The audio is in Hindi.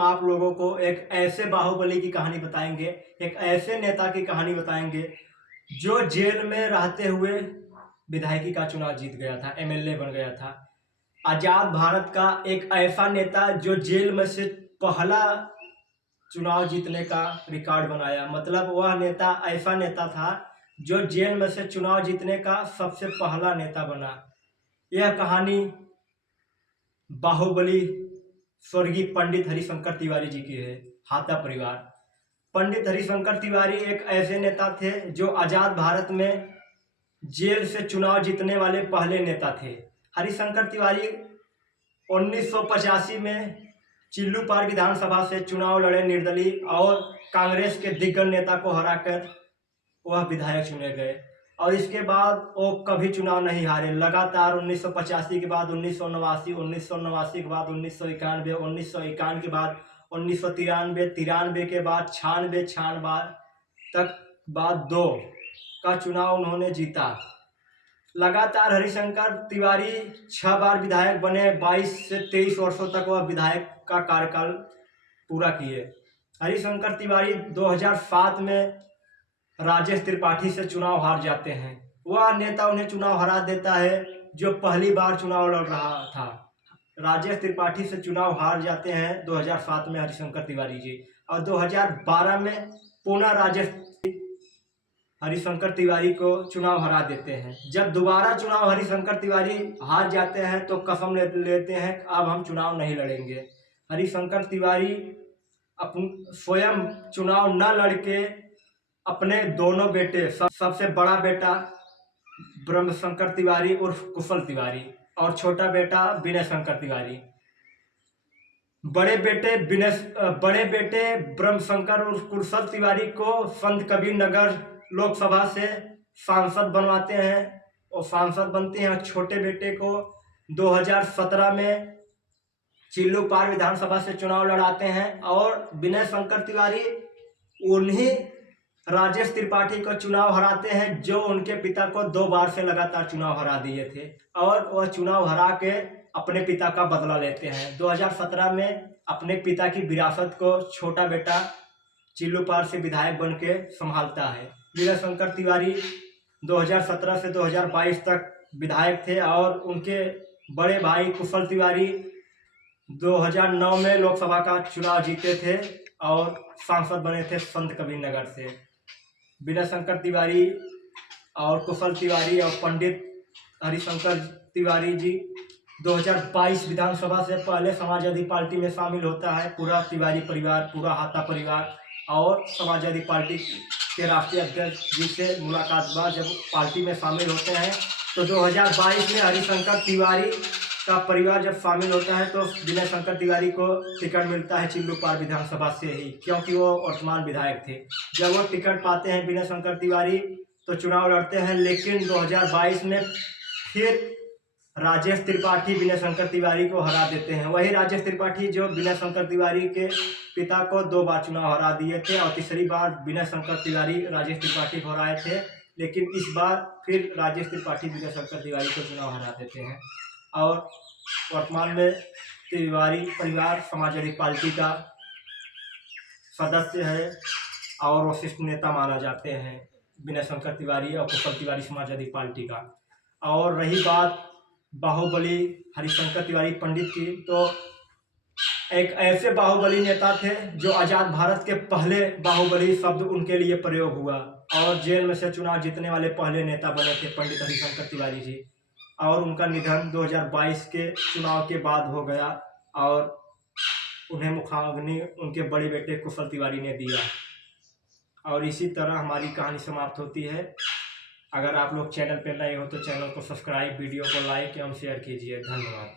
हम आप लोगों को एक ऐसे बाहुबली की कहानी बताएंगे, एक ऐसे नेता की कहानी बताएंगे जो जेल में रहते हुए विधायकी का चुनाव जीत गया था, एमएलए बन गया था। आजाद भारत का एक ऐसा नेता जो जेल में से पहला चुनाव जीतने का रिकॉर्ड बनाया। मतलब वह नेता ऐसा नेता था जो जेल में से चुनाव जीतने का सबसे पहला नेता बना। यह कहानी बाहुबली स्वर्गीय पंडित हरिशंकर तिवारी जी की है। हाता परिवार। पंडित हरिशंकर तिवारी एक ऐसे नेता थे जो आजाद भारत में जेल से चुनाव जीतने वाले पहले नेता थे। हरिशंकर तिवारी 1985 में चिल्लूपार विधानसभा से चुनाव लड़े निर्दलीय और कांग्रेस के दिग्गज नेता को हराकर वह विधायक चुने गए और इसके बाद वो कभी चुनाव नहीं हारे। लगातार 1985 के बाद 1989, 1989 के बाद 1991, 1991 के बाद 1993, 93 के बाद 96, 96 तक बाद 2 का चुनाव उन्होंने जीता। लगातार हरिशंकर तिवारी 6 बार विधायक बने। 22 से 23 वर्षों तक वह विधायक का कार्यकाल पूरा किए। हरिशंकर तिवारी 2007 में राजेश त्रिपाठी से चुनाव हार जाते हैं। वह नेता उन्हें चुनाव हरा देता है जो पहली बार चुनाव लड़ रहा था। राजेश त्रिपाठी से चुनाव हार जाते हैं 2007 में हरिशंकर तिवारी जी, और 2012 में पुनः राजेश हरिशंकर तिवारी को चुनाव हरा देते हैं। जब दोबारा चुनाव हरिशंकर तिवारी हार जाते हैं तो कसम लेते हैं अब हम चुनाव नहीं लड़ेंगे। हरिशंकर तिवारी स्वयं चुनाव न लड़के अपने दोनों बेटे, सबसे बड़ा बेटा ब्रह्मशंकर तिवारी उर्फ कुशल तिवारी और छोटा बेटा विनय शंकर तिवारी, बड़े बेटे ब्रह्मशंकर उर्फ कुशल तिवारी को संत कबीर नगर लोकसभा से सांसद बनवाते हैं और सांसद बनते हैं। छोटे बेटे को 2017 में चिल्लूपार विधानसभा से चुनाव लड़ाते हैं और विनय शंकर तिवारी उन्हीं राजेश त्रिपाठी को चुनाव हराते हैं जो उनके पिता को 2 बार से लगातार चुनाव हरा दिए थे, और वह चुनाव हरा के अपने पिता का बदला लेते हैं। 2017 में अपने पिता की विरासत को छोटा बेटा चिल्लूपार से विधायक बन के संभालता है। विनय शंकर तिवारी 2017 से 2022 तक विधायक थे और उनके बड़े भाई कुशल तिवारी 2009 में लोकसभा का चुनाव जीते थे और सांसद बने थे संत कबीर नगर से। विनय शंकर तिवारी और कुशल तिवारी और पंडित हरिशंकर तिवारी जी 2022 विधानसभा से पहले समाजवादी पार्टी में शामिल होता है पूरा तिवारी परिवार, पूरा हाता परिवार, और समाजवादी पार्टी के राष्ट्रीय अध्यक्ष जी से मुलाकात बाद जब पार्टी में शामिल होते हैं तो 2022 में हरिशंकर तिवारी का परिवार जब शामिल होता है तो विनय शंकर तिवारी को टिकट मिलता है चिल्लूपार विधानसभा से ही, क्योंकि वो वर्तमान विधायक थे। जब वो टिकट पाते हैं विनय शंकर तिवारी तो चुनाव लड़ते हैं, लेकिन 2022 में फिर राजेश त्रिपाठी विनय शंकर तिवारी को हरा देते हैं। वही राजेश त्रिपाठी जो विनय शंकर तिवारी के पिता को 2 बार चुनाव हरा दिए थे और तीसरी बार विनय शंकर तिवारी राजेश त्रिपाठी को हराए थे, लेकिन इस बार फिर राजेश त्रिपाठी विनय शंकर तिवारी को चुनाव हरा देते हैं और वर्तमान में तिवारी परिवार समाजवादी पार्टी का सदस्य है और वरिष्ठ नेता माना जाते हैं विनय शंकर तिवारी और कुशल तिवारी समाजवादी पार्टी का। और रही बात बाहुबली हरिशंकर तिवारी पंडित की, तो एक ऐसे बाहुबली नेता थे जो आजाद भारत के पहले बाहुबली शब्द उनके लिए प्रयोग हुआ और जेल में से चुनाव जीतने वाले पहले नेता बने थे पंडित हरिशंकर तिवारी जी, और उनका निधन 2022 के चुनाव के बाद हो गया और उन्हें मुखाग्नि उनके बड़े बेटे कुशल तिवारी ने दिया। और इसी तरह हमारी कहानी समाप्त होती है। अगर आप लोग चैनल पर नए हो तो चैनल को सब्सक्राइब, वीडियो को लाइक एवं शेयर कीजिए। धन्यवाद।